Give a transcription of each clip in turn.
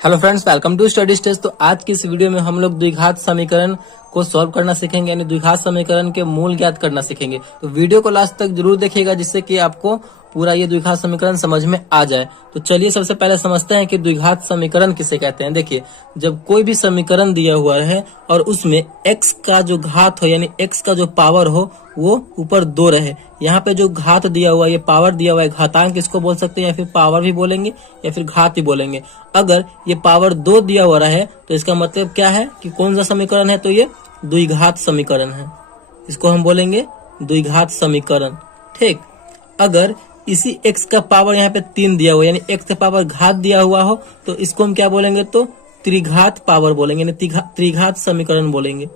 Hello friends, welcome to study stage. तो आज की इस वीडियो में हम लोग द्विघात समीकरण को सॉल्व करना सीखेंगे, यानी द्विघात समीकरण के मूल ज्ञात करना सीखेंगे। तो वीडियो को लास्ट तक जरूर देखिएगा, जिससे कि आपको पूरा ये द्विघात समीकरण समझ में आ जाए। तो चलिए सबसे पहले समझते हैं कि द्विघात समीकरण किसे कहते हैं। देखिए, जब कोई भी समीकरण दिया हुआ है और उसमें x का जो घात हो, यानी x का जो पावर हो, वो ऊपर 2 रहे। यहाँ पे जो घात दिया हुआ है, ये पावर दिया हुआ है, घातांक इसको बोल सकते हैं, या फिर पावर भी बोलेंगे या फिर घात ही बोलेंगे। अगर ये पावर 2 दिया हुआ है तो इसका मतलब क्या है कि कौन सा समीकरण है, तो ये द्विघात समीकरण है। इसको हम बोलेंगे द्विघात समीकरण। ठीक, अगर इसी x का पावर यहाँ पे 3 दिया हुआ, यानी x का पावर घात दिया हुआ हो, तो इसको हम क्या बोलेंगे, तो त्रिघात पावर बोलेंगे, यानी त्रिघात समीकरण बोलेंगे,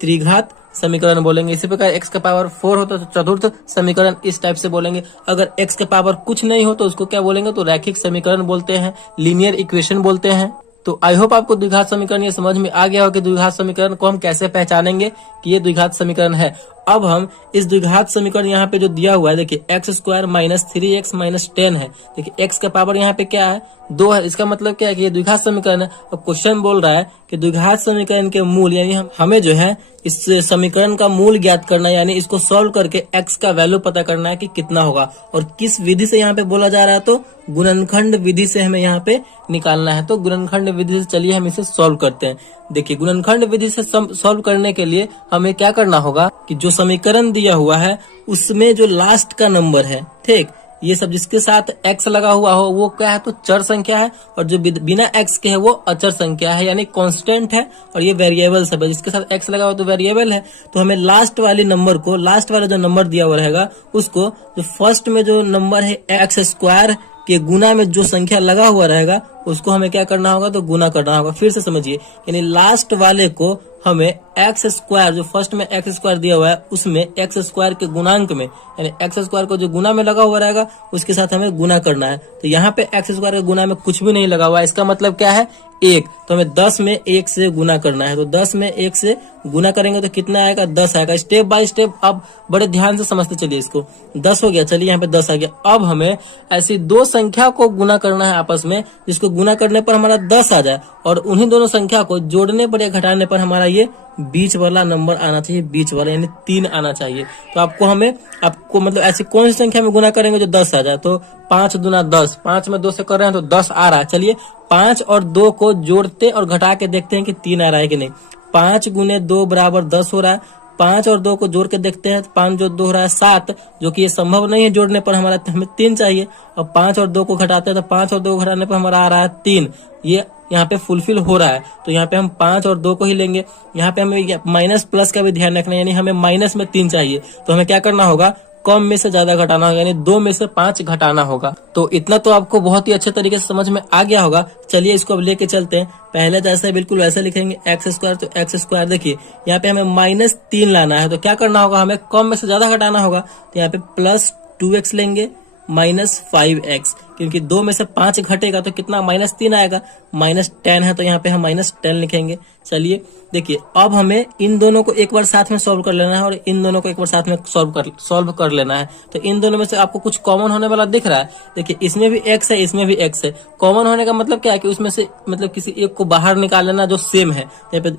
त्रिघात समीकरण बोलेंगे। इसी प्रकार x का पावर 4 होता है तो चतुर्थ समीकरण इस टाइप से बोलेंगे। अगर x का पावर कुछ नहीं हो तो उसको क्या बोलेंगे, तो रैखिक समीकरण बोलते हैं, लीनियर इक्वेशन बोलते हैं। तो आई होप आपको द्विघात समीकरण ये समझ में आ गया हो कि द्विघात समीकरण को हम कैसे पहचानेंगे कि ये द्विघात समीकरण है। अब हम इस द्विघात समीकरण यहाँ पे जो दिया हुआ है, देखिए x² माइनस 3x माइनस 10 है। देखिए x का पावर यहाँ पे क्या है, 2 है। इसका मतलब क्या है कि ये द्विघात समीकरण है। अब क्वेश्चन बोल रहा है कि द्विघात समीकरण के मूल, यानी हमें जो है इस समीकरण का मूल ज्ञात करना है, यानी इसको सॉल्व करके x का वैल्यू पता करना है कि कितना होगा। और किस विधि से यहाँ पे बोला जा रहा है, तो गुणनखंड विधि से हमें यहाँ पे निकालना है। तो गुणनखंड विधि से चलिए हम इसे सॉल्व करते हैं। देखिए, गुणनखंड विधि से सॉल्व करने के लिए हमें क्या करना होगा कि जो समीकरण दिया हुआ है उसमें जो लास्ट का नंबर है, ठीक, ये सब जिसके साथ x लगा हुआ हो वो क्या है, तो चर संख्या है, और जो बिना x के है वो अचर संख्या है, यानी कांस्टेंट है। और ये वेरिएबल सब है, जिसके साथ x लगा हुआ तो वेरिएबल है। तो हमें लास्ट वाली नंबर को, लास्ट वाला जो नंबर दिया हुआ रहेगा उसको, जो फर्स्ट में जो नंबर है x² के गुना में जो संख्या लगा हुआ रहेगा उसको हमें क्या करना होगा, तो गुना करना होगा। फिर से समझिए, यानी लास्ट वाले को हमें x², जो फर्स्ट में x² दिया हुआ है उसमें x² के गुणांक में, यानी x² को जो गुना में लगा हुआ रहेगा उसके साथ हमें गुना करना है। तो यहाँ पे x² के गुना में कुछ भी नहीं लगा हुआ है, इसका मतलब क्या है, 1। तो हमें 10 में 1 से गुना करना है। तो 10 में 1 से गुना करेंगे तो कितना आएगा, 10 आएगा। स्टेप बाय स्टेप अब बड़े ध्यान से समझते चलिए इसको। 10 हो गया, चलिए यहाँ पे 10 आ गया। अब हमें ऐसी दो संख्या को गुना करना है आपस में, जिसको गुना करने पर हमारा 10 आ जाए, और उन्हीं दोनों संख्या को जोड़ने पर या घटाने पर हमारा ये बीच वाला नंबर आना चाहिए, बीच वाला यानी 3 आना चाहिए। तो आपको मतलब ऐसी कौन सी संख्या में गुना करेंगे जो 10 आ जाए, तो 5 दूना 10, 5 में 2 से कर रहे हैं तो 10 आ रहा है। चलिए 5 और 2 को जोड़ते और घटा के देखते हैं कि 3 आ रहा है कि नहीं। 5 गुने 2 बराबर 10 हो रहा है। 5 और 2 को जोड़ के देखते हैं, 5 जो 2 हो रहा है 7, जो कि ये संभव नहीं है जोड़ने पर, हमें 3 चाहिए। और 5 और 2 को घटाते हैं तो 5 और 2 को घटाने पर हमारा आ रहा है 3। ये यहाँ पे फुलफिल हो रहा है, तो यहाँ पे हम 5 और 2 को ही लेंगे। यहाँ पे हमें माइनस प्लस का भी ध्यान रखना है, यानी हमें माइनस में 3 चाहिए। तो हमें क्या करना होगा, कम में से ज्यादा घटाना होगा, यानी 2 में से 5 घटाना होगा। तो इतना तो आपको बहुत ही अच्छे तरीके से समझ में आ गया होगा। चलिए इसको अब लेके चलते हैं। पहले जैसे बिल्कुल वैसे लिखेंगे x², तो x², देखिए यहाँ पे हमें -3 लाना है। तो क्या करना होगा, हमें कम में से ज्यादा घटाना होगा। तो यहाँ पे +2x लेंगे, -5x, क्योंकि 2 में से 5 घटेगा तो कितना, -3 आएगा। -10 है तो यहाँ पे हम -10 लिखेंगे। चलिए देखिए, अब हमें इन दोनों को एक बार साथ में सॉल्व कर लेना है, और इन दोनों को एक बार साथ में सॉल्व कर लेना है। तो इन दोनों में से आपको कुछ कॉमन होने वाला दिख रहा है। देखिए, इसमें भी x है, इसमें भी x है। कॉमन होने का मतलब क्या है कि उसमें से मतलब किसी एक को बाहर निकाल लेना जो सेम है।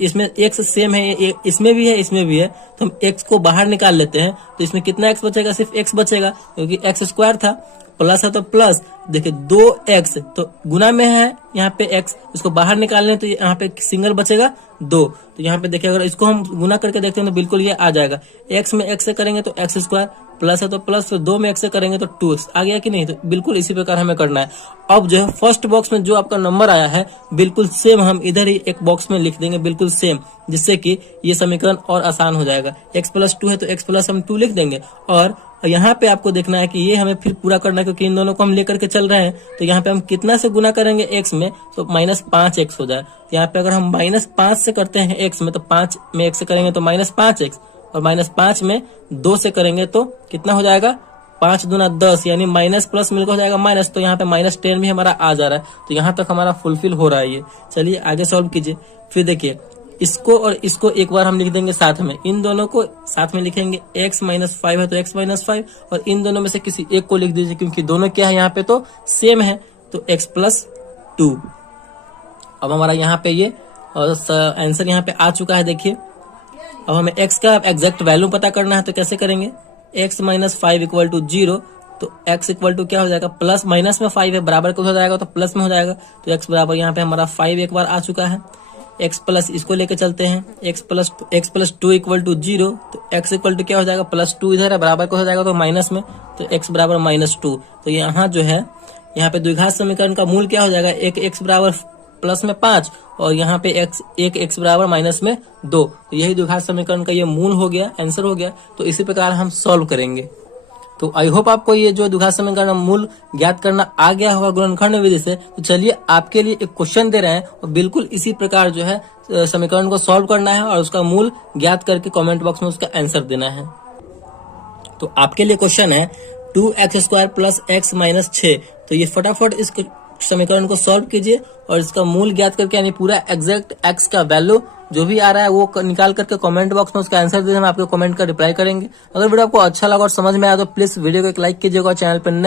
इसमें x सेम है, इसमें भी है, इसमें भी है, तो हम x को बाहर निकाल लेते हैं। तो इसमें कितना x बचेगा, सिर्फ x बचेगा, क्योंकि x² था, प्लस है तो प्लस। देखिए 2x तो गुना में है यहाँ पे x, इसको बाहर निकालने तो यहाँ पे सिंगल बचेगा 2। तो यहाँ पे देखिए, अगर इसको हम गुना करके देखते हैं तो बिल्कुल ये आ जाएगा। x में x से करेंगे तो x², प्लस है तो प्लस, तो 2 में x से करेंगे तो 2x आ गया कि नहीं। तो बिल्कुल इसी प्रकार हमें करना है। अब जो है फर्स्ट बॉक्स में जो आपका नंबर आया है बिल्कुल सेम हम इधर ही एक बॉक्स में लिख देंगे, बिल्कुल सेम, जिससे कि ये समीकरण और आसान हो जाएगा। x+2 है तो x+ हम 2 लिख देंगे। और यहाँ पे आपको देखना है कि ये हमें फिर पूरा करना है, क्योंकि इन दोनों को हम लेकर के चल रहे हैं। तो यहाँ पे हम कितना से गुना करेंगे x में, तो -5x हो जाए। तो यहाँ पे अगर हम -5 से करते हैं x में, तो 5 में x से करेंगे तो -5x, और -5 में 2 से करेंगे तो कितना हो जाएगा, 5 दूना 10, यानी माइनस प्लस मिलकर हो जाएगा माइनस। तो यहाँ पे -10 भी हमारा आ जा रहा है। तो यहाँ तक हमारा फुलफिल हो रहा है ये। चलिए आगे सॉल्व कीजिए। फिर देखिए, इसको और इसको एक बार हम लिख देंगे साथ में, इन दोनों को साथ में लिखेंगे। x - 5 है तो x - 5, और इन दोनों में से किसी एक को लिख दीजिए, क्योंकि दोनों क्या है यहाँ पे तो सेम है। तो x + 2 अब हमारा यहाँ पे ये आंसर यहाँ पे आ चुका है। देखिए अब हमें x का एग्जैक्ट वैल्यू पता करना है, तो कैसे करेंगे, x माइनस 5 इक्वल टू 0, तो x इक्वल टू क्या हो जाएगा, प्लस माइनस में 5 है, बराबर का हो जाएगा तो प्लस में हो जाएगा, तो x बराबर यहाँ पे हमारा 5 एक बार आ चुका है। x प्लस इसको लेके चलते हैं, x प्लस 2 इक्वल टू 0, तो x इक्वल टू क्या हो जाएगा, प्लस 2 इधर है, बराबर का हो जाएगा तो माइनस में, तो x बराबर -2। तो यहाँ जो है यहाँ पे द्विघात समीकरण का मूल क्या हो जाएगा, एक x बराबर प्लस में 5 और यहाँ पे x बराबर माइनस में 2, तो यही द्विघात समीकरण का ये मूल हो गया, आंसर हो गया। तो इसी प्रकार हम सॉल्व करेंगे। तो आई होप आपको ये जो द्विघात समीकरण मूल ज्ञात करना आ गया होगा गुणनखंड विधि से। तो चलिए आपके लिए एक क्वेश्चन दे रहे हैं और बिल्कुल इसी प्रकार जो है समीकरण को सॉल्व करना है और उसका मूल ज्ञात करके कमेंट बॉक्स में उसका आंसर देना है। तो आपके लिए क्वेश्चन है 2x² प्लस x माइनस 6। तो ये फटाफट इस समीकरण को सॉल्व कीजिए और इसका मूल ज्ञात करके यानी पूरा एग्जैक्ट x का वैल्यू जो भी आ रहा है वो निकाल करके कमेंट बॉक्स में उसका आंसर दे देना, हम आपके कमेंट का रिप्लाई करेंगे। अगर वीडियो आपको अच्छा लगा और समझ में आया तो प्लीज वीडियो को एक लाइक कीजिएगा, चैनल पर नए